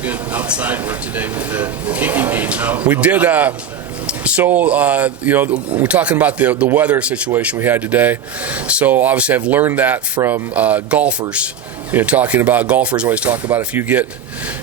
some good outside work today with the kicking game. We did. We're talking about the weather situation we had today. So obviously, I've learned that from golfers. Talking about golfers always talk about if you get,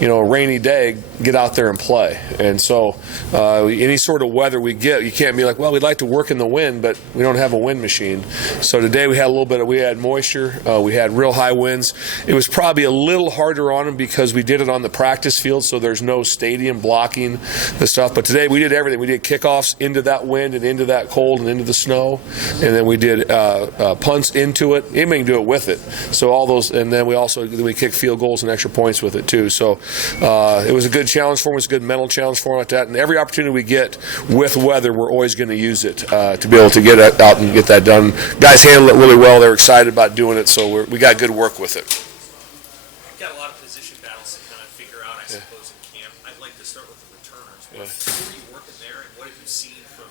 a rainy day, get out there and play. And so any sort of weather we get, you can't be like, well, we'd like to work in the wind, but we don't have a wind machine. So today we had moisture. We had real high winds. It was probably a little harder on them because we did it on the practice field, so there's no stadium blocking the stuff. But today we did everything. We did kickoffs into that wind and into that cold and into the snow. And then we did punts into it. Anybody can do it with it. So all those, and then we kicked field goals and extra points with it too. So it was a good challenge for them. It was a good mental challenge for them like that. And every opportunity we get with weather, we're always going to use it to be able to get it out and get that done. Guys handled it really well. They were excited about doing it, so we got good work with it. You've got a lot of position battles to kind of figure out, I suppose, in camp. I'd like to start with the returners. Who are you working there, and what have you seen from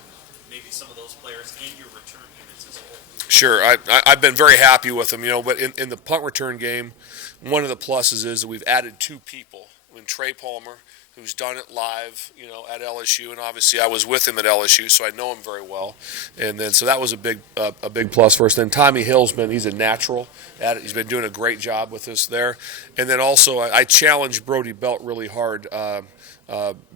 maybe some of those players and your return units as a whole? Sure. I've been very happy with them, but in the punt return game, one of the pluses is that we've added two people. Trey Palmer, who's done it live, at LSU, and obviously I was with him at LSU, so I know him very well. And then so that was a big plus for us. Then Tommy Hill's he's a natural at it. He's been doing a great job with us there. And then also I challenged Brody Belt really hard.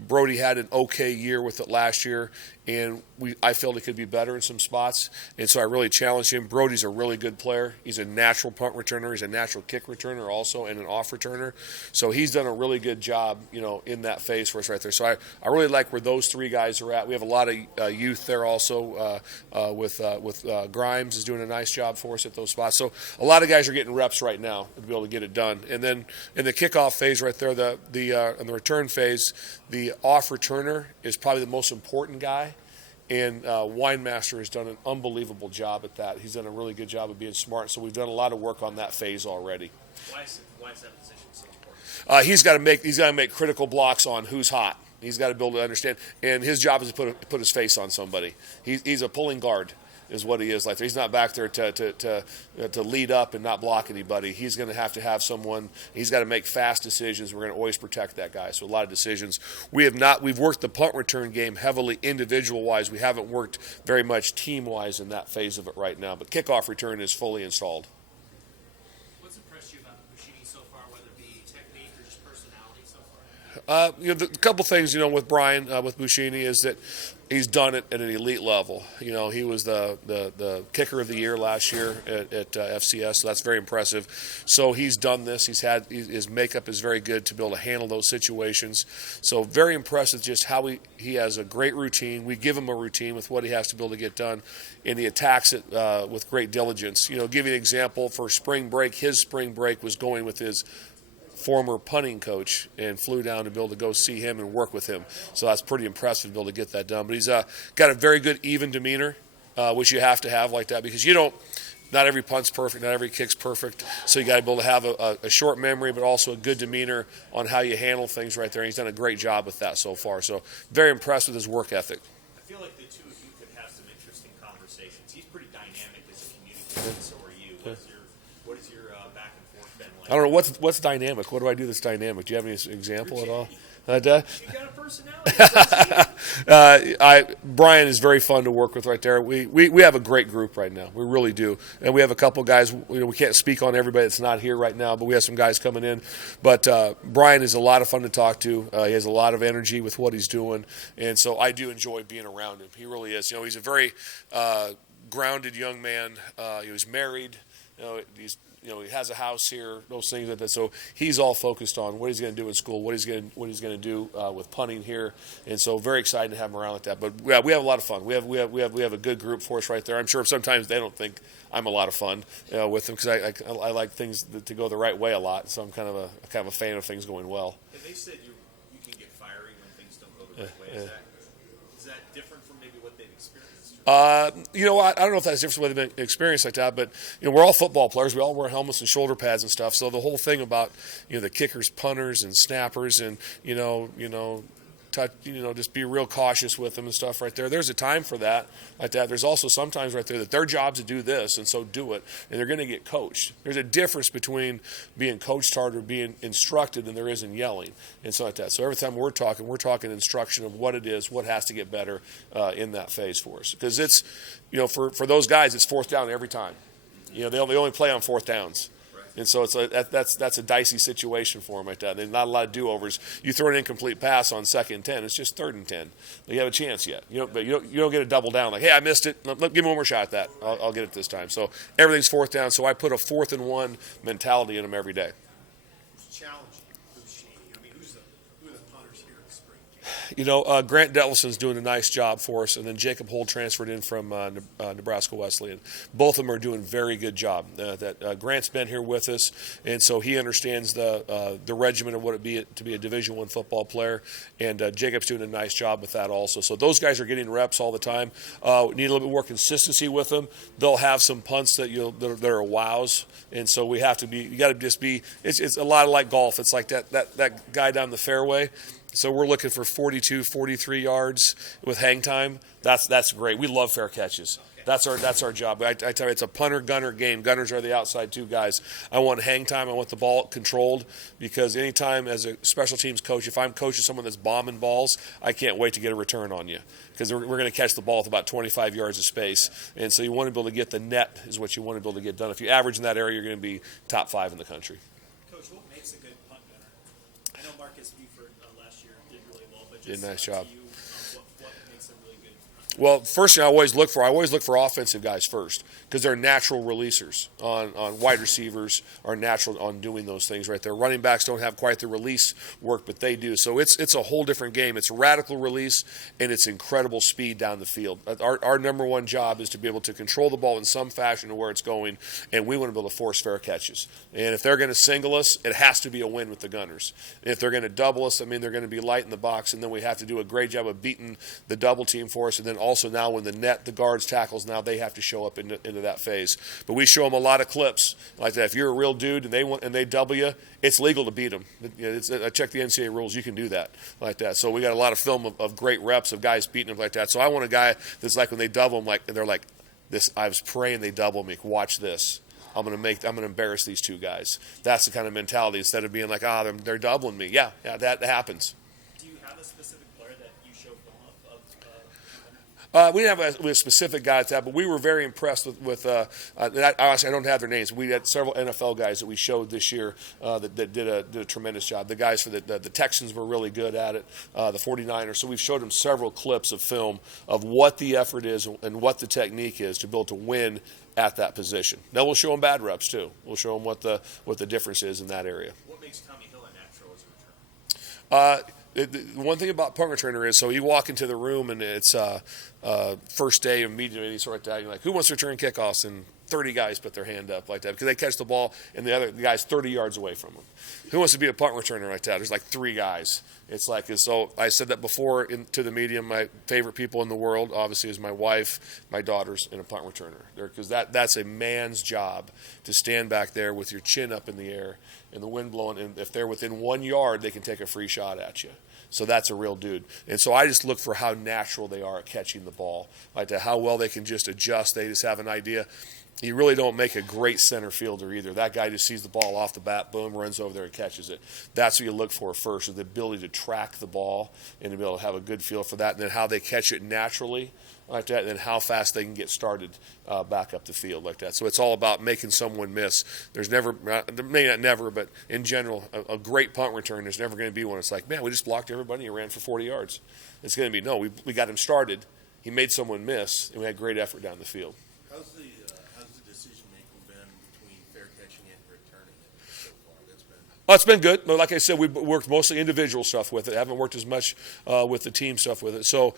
Brody had an okay year with it last year, and I felt it could be better in some spots, and so I really challenged him. Brody's a really good player. He's a natural punt returner. He's a natural kick returner also, and an off returner. So he's done a really good job, in that phase for us right there. So I really like where those three guys are at. We have a lot of youth there also with Grimes is doing a nice job for us at those spots. So a lot of guys are getting reps right now to be able to get it done. And then in the kickoff phase right there, in the return phase, the off returner is probably the most important guy. And Winemaster has done an unbelievable job at that. He's done a really good job of being smart. So we've done a lot of work on that phase already. Why is that position so important? He's got to make critical blocks on who's hot. He's got to be able to understand. And his job is to put his face on somebody. He's a pulling guard, is what he is like. He's not back there to lead up and not block anybody. He's going to have someone. He's got to make fast decisions. We're going to always protect that guy. So a lot of decisions. We've worked the punt return game heavily individual wise. We haven't worked very much team wise in that phase of it right now. But kickoff return is fully installed. What's impressed you about Busch so far, whether it be technique or just personality so far? The couple things with Brian with Buschini is that he's done it at an elite level. He was the kicker of the year last year at FCS, so that's very impressive. So he's done this. His makeup is very good to be able to handle those situations. So very impressive just how he has a great routine. We give him a routine with what he has to be able to get done, and he attacks it with great diligence. Give you an example for spring break. His spring break was going with his former punting coach and flew down to be able to go see him and work with him. So that's pretty impressive to be able to get that done. But he's got a very good even demeanor, which you have to have like that because not every punt's perfect, not every kick's perfect. So you got to be able to have a short memory, but also a good demeanor on how you handle things right there. And he's done a great job with that so far. So very impressed with his work ethic. I feel like the two of you could have some interesting conversations. He's pretty dynamic as a communicator, and so are you. What is your back and forth been like? I don't know what's dynamic. What do I do that's dynamic? Do you have any example at all? You got a personality. Brian is very fun to work with right there. We have a great group right now. We really do, and we have a couple guys. We can't speak on everybody that's not here right now, but we have some guys coming in. But Brian is a lot of fun to talk to. He has a lot of energy with what he's doing, and so I do enjoy being around him. He really is. He's a very grounded young man. He was married. He has a house here, those things like that. So he's all focused on what he's going to do in school, what he's going to do with punting here, and so very excited to have him around like that. But yeah, we have a lot of fun. We have a good group for us right there. I'm sure sometimes they don't think I'm a lot of fun with them because I like things to go the right way a lot. So I'm kind of a fan of things going well. And they said you can get fiery when things don't go the right way. Is that different from maybe what they've experienced? I don't know if that's different from what they've been experienced like that, but we're all football players. We all wear helmets and shoulder pads and stuff. So the whole thing about the kickers, punters, and snappers, and touch, just be real cautious with them and stuff right there. There's a time for that, like that. There's also sometimes right there that their job's to do this, and so do it, and they're going to get coached. There's a difference between being coached hard or being instructed than there is in yelling and so like that. So every time we're talking instruction of what it is, what has to get better in that phase for us. Because it's, for those guys, it's fourth down every time. They only play on fourth downs. And so that's a dicey situation for them like that. There's not a lot of do-overs. You throw an incomplete pass on 2nd and 10, it's just 3rd and 10. You have a chance yet. But you don't get a double down like, hey, I missed it. Give me one more shot at that. I'll get it this time. So everything's fourth down. So I put a 4th and 1 mentality in them every day. Who's challenging Busch? I mean, who are the punters here in spring? Grant Detleson's doing a nice job for us, and then Jacob HOL transferred in from Nebraska Wesleyan. Both of them are doing a very good job. Grant's been here with us, and so he understands the regimen of what it be to be a Division I football player, and Jacob's doing a nice job with that also. So those guys are getting reps all the time. Need a little bit more consistency with them. They'll have some punts that are wows, and so we have to be. You got to just be. It's a lot like golf. It's like that guy down the fairway. So we're looking for 42, 43 yards with hang time. That's great. We love fair catches. That's our job. I tell you, it's a punter-gunner game. Gunners are the outside two guys. I want hang time. I want the ball controlled because anytime as a special teams coach, if I'm coaching someone that's bombing balls, I can't wait to get a return on you because we're going to catch the ball with about 25 yards of space. And so you want to be able to get the net is what you want to be able to get done. If you average in that area, you're going to be top 5 in the country. Coach, what makes a good punt gunner? I know Marcus Buford last year did really well, but did a nice job. What makes them really good? Well, first thing I always look for offensive guys first because they're natural releasers on wide receivers are natural on doing those things right there. Running backs don't have quite the release work, but they do. So it's a whole different game. It's radical release and it's incredible speed down the field. Our number one job is to be able to control the ball in some fashion to where it's going, and we want to be able to force fair catches. And if they're going to single us, it has to be a win with the gunners. If they're going to double us, they're going to be light in the box, and then we have to do a great job of beating the double team for us, and then also now when the guards tackles, now they have to show up into that phase. But we show them a lot of clips like that. If you're a real dude and they double you, it's legal to beat them. I check the NCAA rules. You can do that like that. So we got a lot of film of great reps of guys beating them like that. So I want a guy that's like when they double them, they're like this. I was praying they double me. Watch this. I'm going to embarrass these two guys. That's the kind of mentality instead of being like, they're doubling me. Yeah, that happens. Do you have a specific player that you show film of? We didn't have a specific guy at that, but we were very impressed with honestly, I don't have their names. We had several NFL guys that we showed this year that did a tremendous job. The guys for the Texans were really good at it, the 49ers. So we've showed them several clips of film of what the effort is and what the technique is to be able to win at that position. Now we'll show them bad reps too. We'll show them what the difference is in that area. What makes Tommy Hill a natural as a returner? The one thing about punt returner is, so you walk into the room and it's first day of meeting and sort of like that. You're like, who wants to return kickoffs? And 30 guys put their hand up like that because they catch the ball and the guy's 30 yards away from them. Who wants to be a punt returner like that? There's like 3 guys. It's like, so I said that before to the media. My favorite people in the world, obviously, is my wife, my daughters, and a punt returner. Because that's a man's job to stand back there with your chin up in the air and the wind blowing. And if they're within 1 yard, they can take a free shot at you. So that's a real dude. And so I just look for how natural they are at catching the ball, like that, how well they can just adjust. They just have an idea. You really don't make a great center fielder either. That guy just sees the ball off the bat, boom, runs over there and catches it. That's what you look for first, is the ability to track the ball and to be able to have a good feel for that, and then how they catch it naturally like that, and then how fast they can get started back up the field like that. So it's all about making someone miss. There's never, maybe not never, but in general, a great punt return, there's never going to be one. It's like, man, we just blocked everybody and ran for 40 yards. It's going to be, no, we got him started. He made someone miss, and we had great effort down the field. How's the decision-making been between fair catching it and returning it so far? It's been good. Like I said, we've worked mostly individual stuff with it. I haven't worked as much with the team stuff with it. So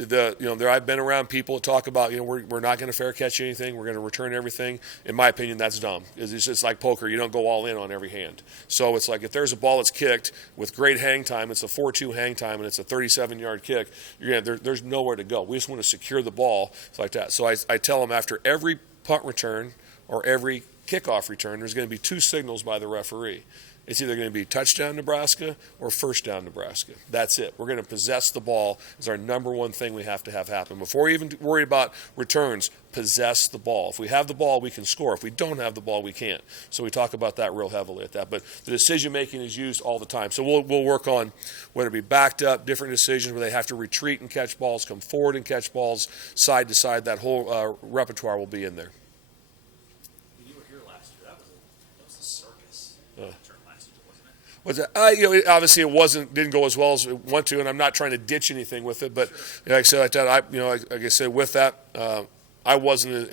I've been around people that talk about, we're not going to fair catch anything. We're going to return everything. In my opinion, that's dumb. It's just like poker. You don't go all in on every hand. So it's like if there's a ball that's kicked with great hang time, it's a 4-2 hang time, and it's a 37-yard kick, there's nowhere to go. We just want to secure the ball. It's like that. So I tell them after every punt return or every kickoff return, there's going to be 2 signals by the referee. It's either going to be touchdown Nebraska or first down Nebraska. That's it. We're going to possess the ball is our number one thing we have to have happen. Before we even worry about returns, possess the ball. If we have the ball, we can score. If we don't have the ball, we can't. So we talk about that real heavily at that. But the decision-making is used all the time. So we'll work on whether it be backed up, different decisions where they have to retreat and catch balls, come forward and catch balls, side to side. That whole repertoire will be in there. When you were here last year, that was a circus. Return last year, wasn't it? Was that, obviously it didn't go as well as it went to, and I'm not trying to ditch anything with it. But like I said, like I said, with that, I wasn't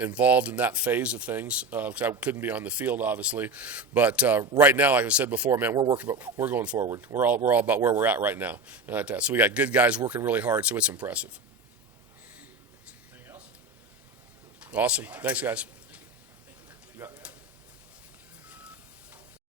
involved in that phase of things because I couldn't be on the field, obviously. But right now, like I said before, man, we're going forward. We're all about where we're at right now. So we got good guys working really hard, so it's impressive. Anything else? Awesome. Thanks, guys.